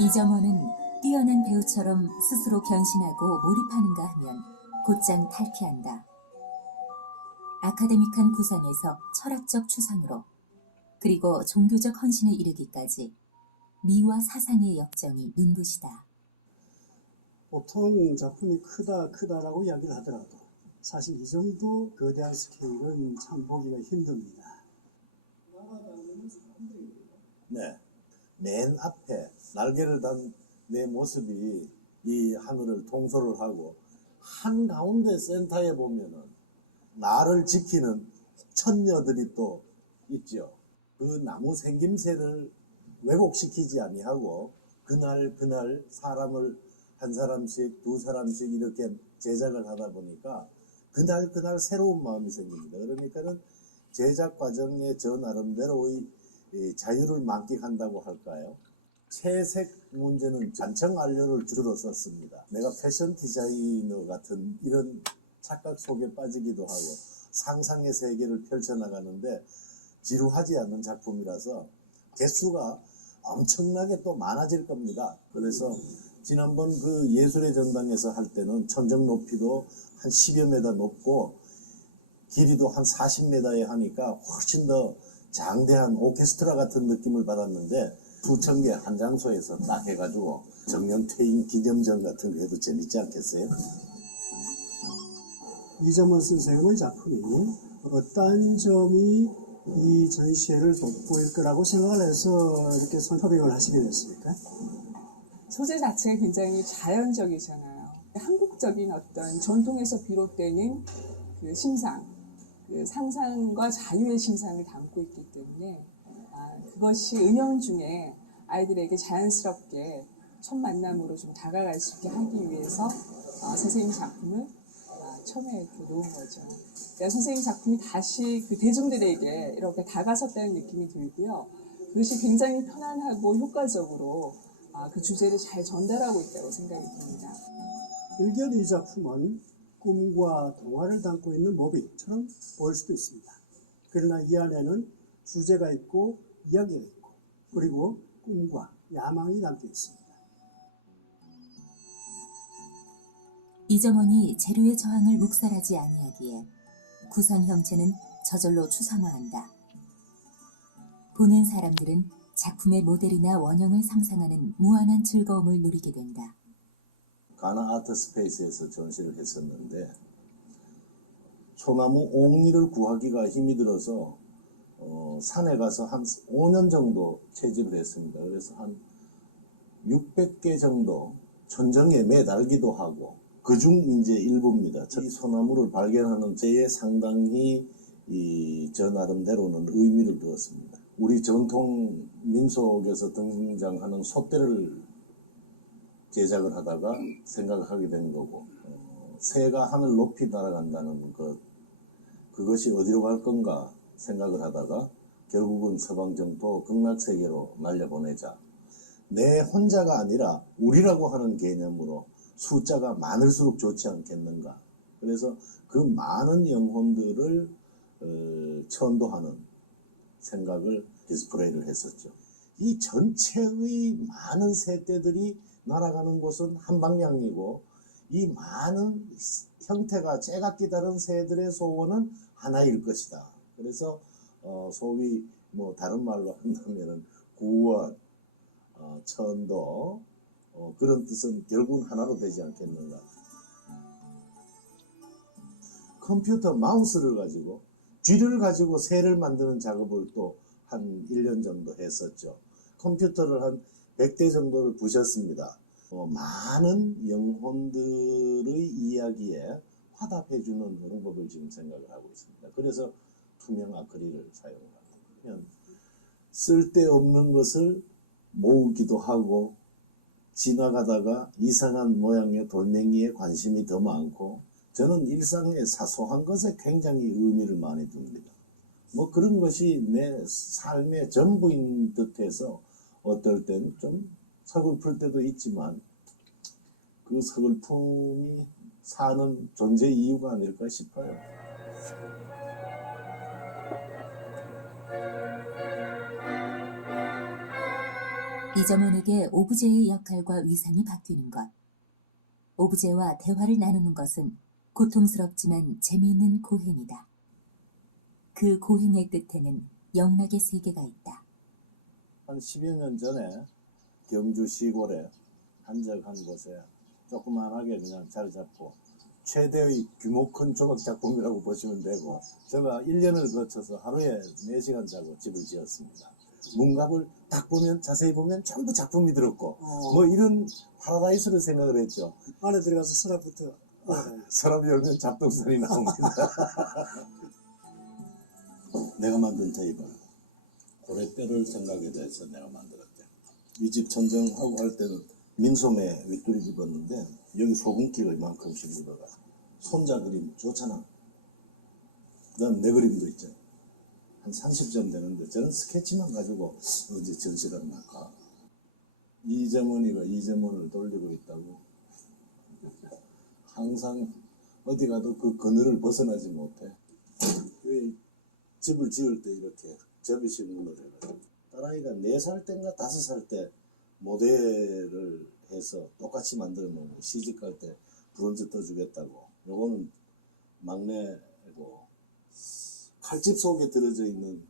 이점원은 뛰어난 배우처럼 스스로 변신하고 몰입하는가 하면 곧장 탈피한다. 아카데믹한 구상에서 철학적 추상으로, 그리고 종교적 헌신에 이르기까지 미와 사상의 역정이 눈부시다. 보통 작품이 크다라고 이야기를 하더라도 사실 이 정도 거대한 스케일은 참 보기가 힘듭니다. 네, 맨 앞에 날개를 단 내 모습이 이 하늘을 통솔을 하고 한가운데 센터에 보면은 나를 지키는 천녀들이 또 있죠. 그 나무 생김새를 왜곡시키지 아니하고 그날 사람을 한 사람씩 두 사람씩 이렇게 제작을 하다 보니까 그날 새로운 마음이 생깁니다. 그러니까는 제작 과정에 저 나름대로의 자유를 만끽한다고 할까요? 채색 문제는 잔청 안료를 주로 썼습니다. 내가 패션 디자이너 같은 이런 착각 속에 빠지기도 하고 상상의 세계를 펼쳐나가는데 지루하지 않는 작품이라서 개수가 엄청나게 또 많아질 겁니다. 그래서 지난번 그 예술의 전당에서 할 때는 천정 높이도 한 10여 미터 높고 길이도 한 40m에 하니까 훨씬 더 장대한 오케스트라 같은 느낌을 받았는데 수천 개 한 장소에서 딱 해가지고 정년 퇴임 기념전 같은 거 해도 재밌지 않겠어요? 이점원 선생님의 작품이 어떤 점이 이 전시회를 돋보일 거라고 생각을 해서 이렇게 선포백을 하시게 됐습니까? 소재 자체가 굉장히 자연적이잖아요. 한국적인 어떤 전통에서 비롯되는 그 심상, 그 상상과 자유의 심상을 담고 있기 때문에 그것이 은연중에 아이들에게 자연스럽게 첫 만남으로 좀 다가갈 수 있게 하기 위해서 선생님 작품을 처음에 이렇게 놓은 거죠. 그러니까 선생님 작품이 다시 그 대중들에게 이렇게 다가섰다는 느낌이 들고요. 그것이 굉장히 편안하고 효과적으로 그 주제를 잘 전달하고 있다고 생각이 듭니다. 일견 이 작품은 꿈과 동화를 담고 있는 모비처럼 보일 수도 있습니다. 그러나 이 안에는 주제가 있고 이야기가 있고 그리고 꿈과 야망이 담겨 있습니다. 이점원이 재료의 저항을 묵살하지 아니하기에 구성 형체는 저절로 추상화한다. 보는 사람들은 작품의 모델이나 원형을 상상하는 무한한 즐거움을 누리게 된다. 가나 아트 스페이스에서 전시를 했었는데 소나무 옹리를 구하기가 힘이 들어서 산에 가서 한 5년 정도 채집을 했습니다. 그래서 한 600개 정도 천정에 매달기도 하고 그중 이제 일부입니다. 이 소나무를 발견하는 데에 상당히 저 나름대로는 의미를 두었습니다. 우리 전통 민속에서 등장하는 솥대를 제작을 하다가 생각을 하게 된 거고 새가 하늘 높이 날아간다는 그것이 어디로 갈 건가 생각을 하다가 결국은 서방정토 극락세계로 날려보내자. 내 혼자가 아니라 우리라고 하는 개념으로 숫자가 많을수록 좋지 않겠는가. 그래서 그 많은 영혼들을 천도하는 생각을 디스플레이를 했었죠. 이 전체의 많은 새떼들이 날아가는 곳은 한 방향이고 이 많은 형태가 제각기 다른 새들의 소원은 하나일 것이다. 그래서 소위 뭐 다른 말로 한다면은 구원, 천도 그런 뜻은 결국은 하나로 되지 않겠는가. 컴퓨터 마우스를 가지고 쥐를 가지고 새를 만드는 작업을 또 한 1년 정도 했었죠. 컴퓨터를 한 100대 정도를 부셨습니다. 많은 영혼들의 이야기에 화답해주는 방법을 지금 생각을 하고 있습니다. 그래서 투명 아크릴을 사용을 하고 쓸데없는 것을 모으기도 하고 지나가다가 이상한 모양의 돌멩이에 관심이 더 많고 저는 일상의 사소한 것에 굉장히 의미를 많이 둡니다. 뭐 그런 것이 내 삶의 전부인 듯해서 어떨 때는 좀 서글플 때도 있지만 그 서글픔이 사는 존재 이유가 아닐까 싶어요. 이점원에게 오브제의 역할과 위상이 바뀌는 것. 오브제와 대화를 나누는 것은 고통스럽지만 재미있는 고행이다. 그 고행의 끝에는 영락의 세계가 있다. 한 10여 년 전에 경주 시골에 한적한 곳에 조그만하게 그냥 자리 잡고 최대의 규모 큰 조각 작품이라고 보시면 되고, 제가 1년을 거쳐서 하루에 4시간 자고 집을 지었습니다. 문갑을 딱 보면, 자세히 보면 전부 작품이 들었고, 뭐 이런 파라다이스를 생각을 했죠. 안에 들어가서 서랍부터 서랍 열면 잡동선이 나옵니다. 내가 만든 테이블, 고래뼈를 생각에 대해서 내가 만들었대. 이 집 천정하고 할 때는 민소매 윗돌이 입었는데 여기 소금기를 이만큼씩 입어가. 손자 그림 좋잖아. 그 다음 내 그림도 있죠. 한 30점 되는데 저는 스케치만 가지고 언제 전시를 할까. 이점원이가 이점원을 돌리고 있다고. 항상 어디 가도 그 그늘을 벗어나지 못해. 집을 지을 때 이렇게 접이식문을 해가지고, 딸아이가 4살 때인가 5살 때 모델을 해서 똑같이 만들어 놓은 거, 시집 갈 때 브론즈 떠주겠다고. 요거는 막내고, 칼집 속에 들어져 있는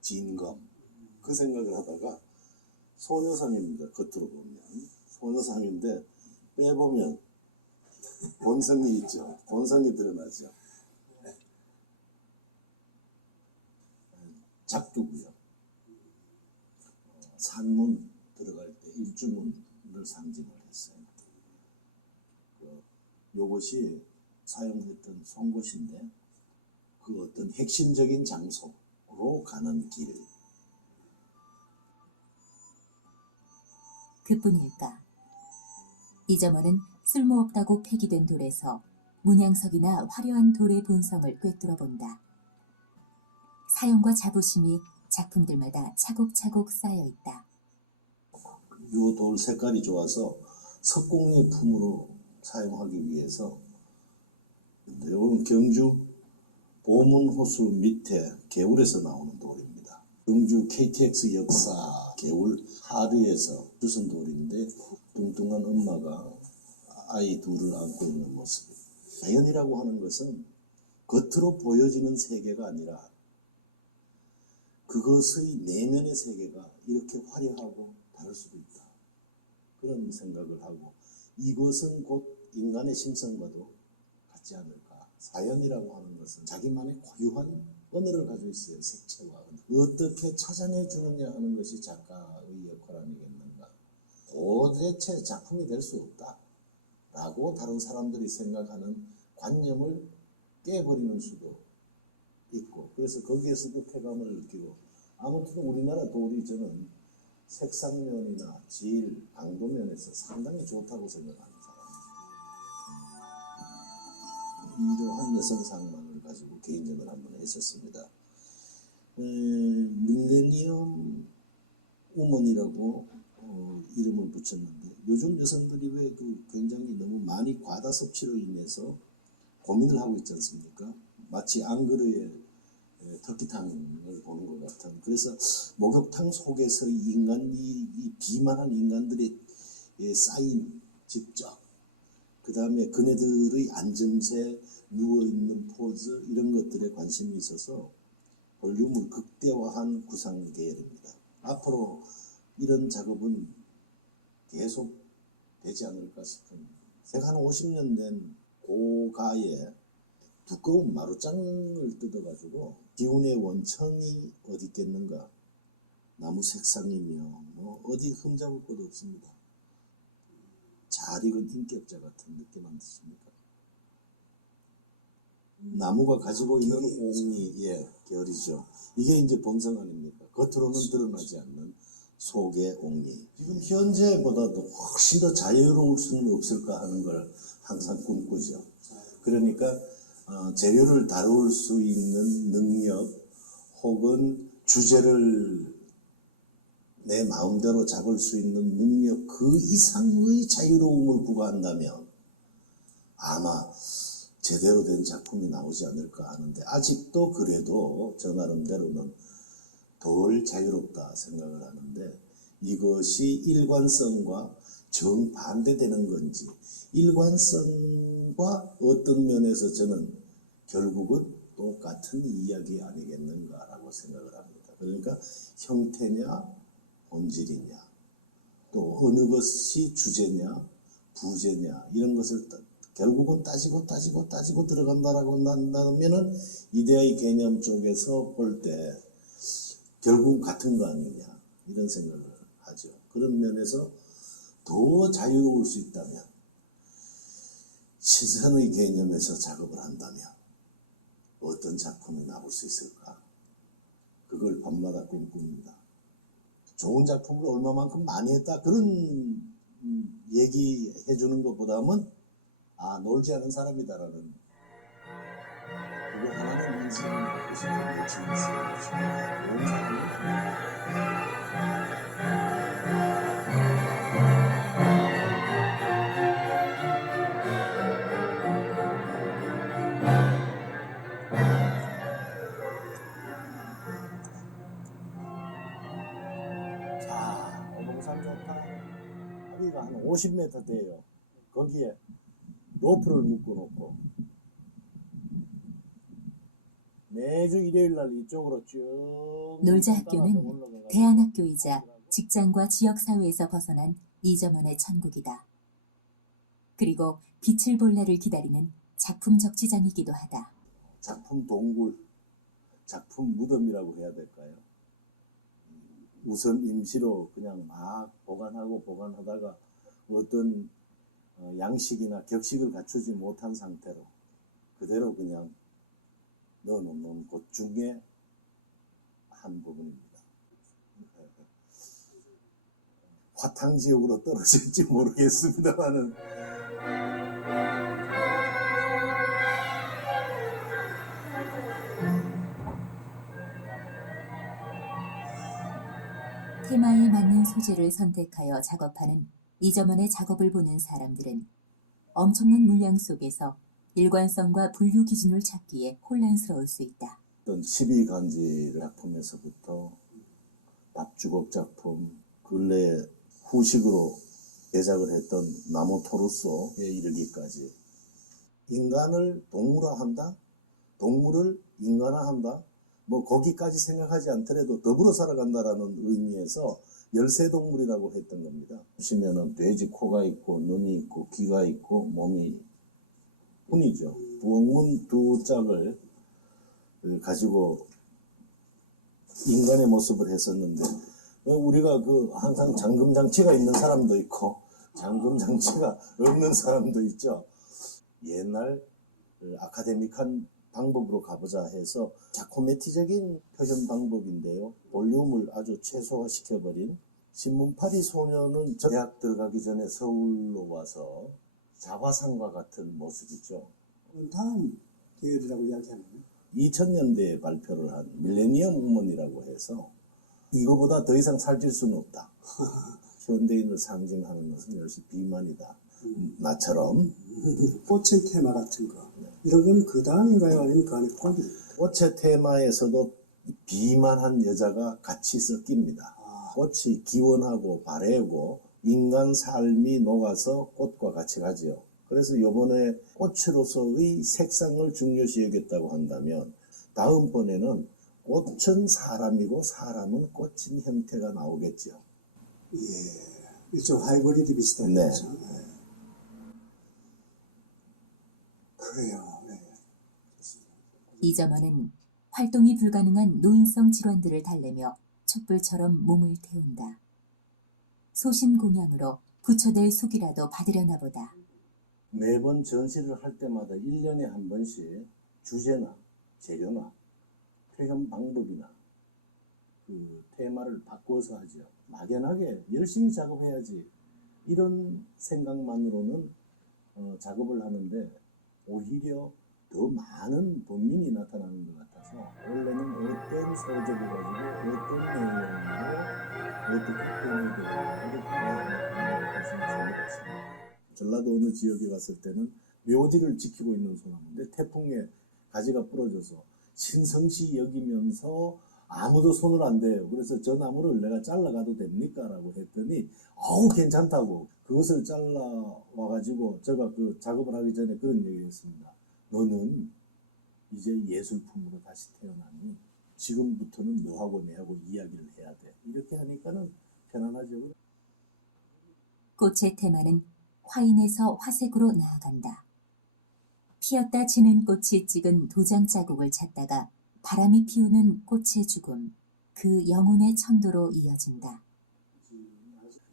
진검, 그 생각을 하다가 소녀상입니다. 겉으로 보면 소녀상인데 빼보면 본성이 있죠. 본성이 드러나죠. 작두고요. 산문 들어갈 때 일주문을 상징을 했어요. 요것이 사용했던 송곳인데, 그 어떤 핵심적인 장소로 가는 길. 그뿐일까? 이점원은 쓸모없다고 폐기된 돌에서 문양석이나 화려한 돌의 본성을 꿰뚫어 본다. 사용과 자부심이 작품들마다 차곡차곡 쌓여 있다. 요 돌 색깔이 좋아서 석공예품으로 사용하기 위해서, 이건 경주 보문호수 밑에 개울에서 나오는 돌입니다. 경주 KTX 역사 개울 하류에서 주선 돌인데, 뚱뚱한 엄마가 아이 둘을 안고 있는 모습. 자연이라고 하는 것은 겉으로 보여지는 세계가 아니라 그것의 내면의 세계가 이렇게 화려하고 다를 수도 있다. 그런 생각을 하고, 이것은 곧 인간의 심성과도 같지 않을까. 자연이라고 하는 것은 자기만의 고유한 언어를 가지고 있어요. 색채와 언어. 어떻게 찾아내 주느냐 하는 것이 작가의 역할 아니겠는가. 도대체 작품이 될 수 없다 라고 다른 사람들이 생각하는 관념을 깨버리는 수도 있고, 그래서 거기에서도 쾌감을 느끼고, 아무튼 우리나라 돌이 저는 색상면이나 질, 강도면에서 상당히 좋다고 생각하는 사람입니다. 이러한 여성상만을 가지고 개인전을 한번 했었습니다. 밀레니엄 우먼이라고 이름을 붙였는데, 요즘 여성들이 왜 굉장히 너무 많이 과다 섭취로 인해서 고민을 하고 있지 않습니까? 마치 앙그르의 터키탕을 보는 것 같은. 그래서 목욕탕 속에서 이 비만한 인간들의 쌓인 집적, 그 다음에 그네들의 앉음새, 누워있는 포즈, 이런 것들에 관심이 있어서 볼륨을 극대화한 구상 계열입니다. 앞으로 이런 작업은 계속 되지 않을까 싶은, 제가 한 50년 된 고가에 두꺼운 마루장을 뜯어가지고 기운의 원천이 어디 있겠는가, 나무 색상이며 뭐 어디 흠잡을 것도 없습니다. 잘 익은 인격자 같은 느낌 안 드십니까? 나무가 가지고 있는 옹이, 결이죠. 이게 이제 본성 아닙니까? 겉으로는 드러나지 않는 속의 옹이. 지금 현재보다도 훨씬 더 자유로울 수는 없을까 하는 걸 항상 꿈꾸죠. 그러니까 재료를 다룰 수 있는 능력, 혹은 주제를 내 마음대로 잡을 수 있는 능력, 그 이상의 자유로움을 구가한다면 아마 제대로 된 작품이 나오지 않을까 하는데, 아직도 그래도 저 나름대로는 덜 자유롭다 생각을 하는데, 이것이 일관성과 정반대되는 건지, 일관성과 어떤 면에서 저는 결국은 똑같은 이야기 아니겠는가라고 생각을 합니다. 그러니까 형태냐 본질이냐, 또 어느 것이 주제냐 부제냐, 이런 것을 결국은 따지고 들어간다라고 한다면은 이데아의 개념 쪽에서 볼 때 결국 같은 거 아니냐, 이런 생각을 하죠. 그런 면에서 더 자유로울 수 있다면, 실선의 개념에서 작업을 한다면 어떤 작품이 나올 수 있을까? 그걸 밤마다 꿈꿉니다. 좋은 작품을 얼마만큼 많이 했다, 그런 얘기해 주는 것보다는 놀지 않은 사람이다라는, 그거 하나는 인생을 바꾸시는 게 진짜 좋은 사람이다. 자, 어봉산 좋다. 여기가 한 50m 돼요. 거기에 로프를 묶어놓고 매주 일요일 날 이쪽으로 쭉 놀자 따라서 학교는 올라가가지고 대안학교이자 직장과 지역사회에서 벗어난 이점원의 천국이다. 그리고 빛을 볼 날을 기다리는 작품 적지장이기도 하다. 작품 동굴, 작품 무덤이라고 해야 될까요? 우선 임시로 그냥 막 보관하다가 어떤 양식이나 격식을 갖추지 못한 상태로 그대로 그냥 넣어놓는 곳 중에 한 부분입니다. 화탕지옥으로 떨어질지 모르겠습니다만은 테마에 맞는 소재를 선택하여 작업하는 이점원의 작업을 보는 사람들은 엄청난 물량 속에서 일관성과 분류 기준을 찾기에 혼란스러울 수 있다. 어떤 12간지 작품에서부터 밥주걱 작품, 근래 후식으로 제작을 했던 나무 토르소에 이르기까지 인간을 동물화한다? 동물을 인간화한다? 뭐 거기까지 생각하지 않더라도 더불어 살아간다라는 의미에서 열세동물이라고 했던 겁니다. 보시면은 돼지 코가 있고 눈이 있고 귀가 있고 몸이 훈이죠. 부엉문 두 짝을 가지고 인간의 모습을 했었는데, 우리가 항상 잠금장치가 있는 사람도 있고 잠금장치가 없는 사람도 있죠. 옛날 아카데믹한 방법으로 가보자 해서 자코메티적인 표현 방법인데요. 볼륨을 아주 최소화시켜버린 신문파리 소녀는 대학 들어가기 전에 서울로 와서 자화상과 같은 모습이죠. 다음 계열이라고 이야기하나요? 2000년대에 발표를 한 밀레니엄 우먼이라고 해서 이거보다 더 이상 살찔 수는 없다. 현대인을 상징하는 것은 역시 비만이다. 나처럼. 꽃의 테마 같은 거. 이런 건 그 다음인가요? 아니면 그 안에 포함이 됩니까? 꽃의 테마에서도 비만한 여자가 같이 섞입니다. 꽃이 기원하고 바래고 인간 삶이 녹아서 꽃과 같이 가지요. 그래서 이번에 꽃으로서의 색상을 중요시 여겼다고 한다면 다음번에는 꽃은 사람이고 사람은 꽃인 형태가 나오겠죠. 예. 일종 하이브리드 비슷한 네. 거죠. 그래요. 네. 이점원은 활동이 불가능한 노인성 질환들을 달래며 촛불처럼 몸을 태운다. 소신공양으로 부처될 숙이라도 받으려나 보다. 매번 전시를 할 때마다 1년에 한 번씩 주제나 재료나 표현 방법이나 그 테마를 바꿔서 하죠. 막연하게 열심히 작업해야지 이런 생각만으로는 작업을 하는데 오히려 더 많은 범민이 나타나는 것 같아서 원래는 어떤 소재를 가지고 어떤 내용으로 어떻게 표현이 되고 이렇게 하는 것이 재미가 있습니다. 전라도 어느 지역에 갔을 때는 묘지를 지키고 있는 소나무인데 태풍에 가지가 부러져서 신성시 여기면서 아무도 손을 안 대요. 그래서 저 나무를 내가 잘라가도 됩니까? 라고 했더니 어우 괜찮다고 그것을 잘라와가지고 제가 그 작업을 하기 전에 그런 얘기를 했습니다. 너는 이제 예술품으로 다시 태어나니 지금부터는 너하고 내하고 이야기를 해야 돼. 이렇게 하니까는 편안하죠. 꽃의 테마는 화인에서 화색으로 나아간다. 피었다 지는 꽃이 찍은 도장 자국을 찾다가 바람이 피우는 꽃의 죽음, 그 영혼의 천도로 이어진다.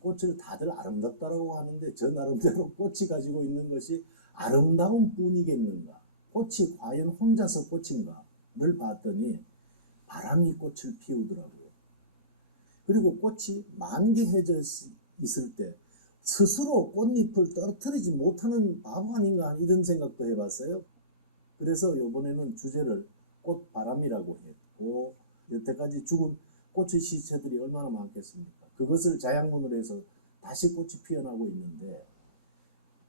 꽃을 다들 아름답다라고 하는데 저 나름대로 꽃이 가지고 있는 것이 아름다운 뿐이겠는가? 꽃이 과연 혼자서 꽃인가를 봤더니 바람이 꽃을 피우더라고요. 그리고 꽃이 만개해져 있을 때 스스로 꽃잎을 떨어뜨리지 못하는 바보 아닌가 이런 생각도 해봤어요. 그래서 이번에는 주제를 꽃바람이라고 했고 여태까지 죽은 꽃의 시체들이 얼마나 많겠습니까? 그것을 자양분으로 해서 다시 꽃이 피어나고 있는데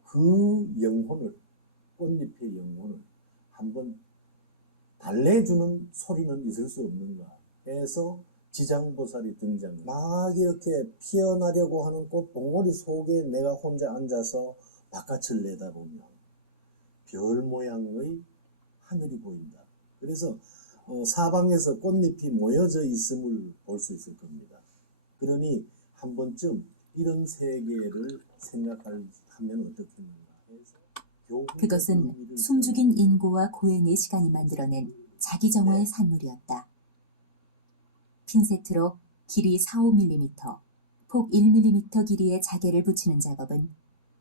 그 영혼을 꽃잎의 영혼을 한번 달래주는 소리는 있을 수 없는가 해서 지장보살이 등장. 막 이렇게 피어나려고 하는 꽃 봉오리 속에 내가 혼자 앉아서 바깥을 내다보면 별 모양의 하늘이 보인다. 그래서 사방에서 꽃잎이 모여져 있음을 볼 수 있을 겁니다. 그러니 한 번쯤 이런 세계를 생각하면 어떻겠는가 해서 그것은 숨죽인 인고와 고행의 시간이 만들어낸 자기정화의 산물이었다. 핀셋으로 길이 4-5mm, 폭 1mm 길이의 자개를 붙이는 작업은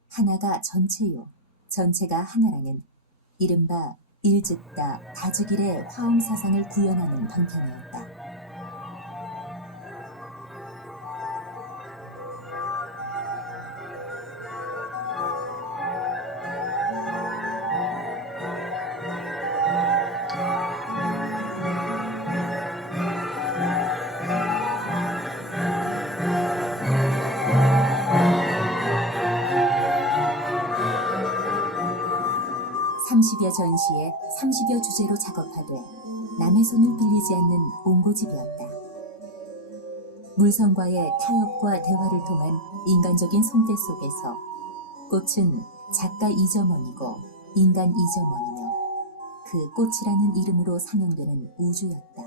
하나가 전체요, 전체가 하나라는 이른바 일즉다 다주길의 화엄사상을 구현하는 방편이었다. 삼십여 전시에 30여 주제로 작업하되 남의 손을 빌리지 않는 옹고집이었다. 물성과의 타협과 대화를 통한 인간적인 손때 속에서 꽃은 작가 이점원이고 인간 이점원이며 그 꽃이라는 이름으로 상영되는 우주였다.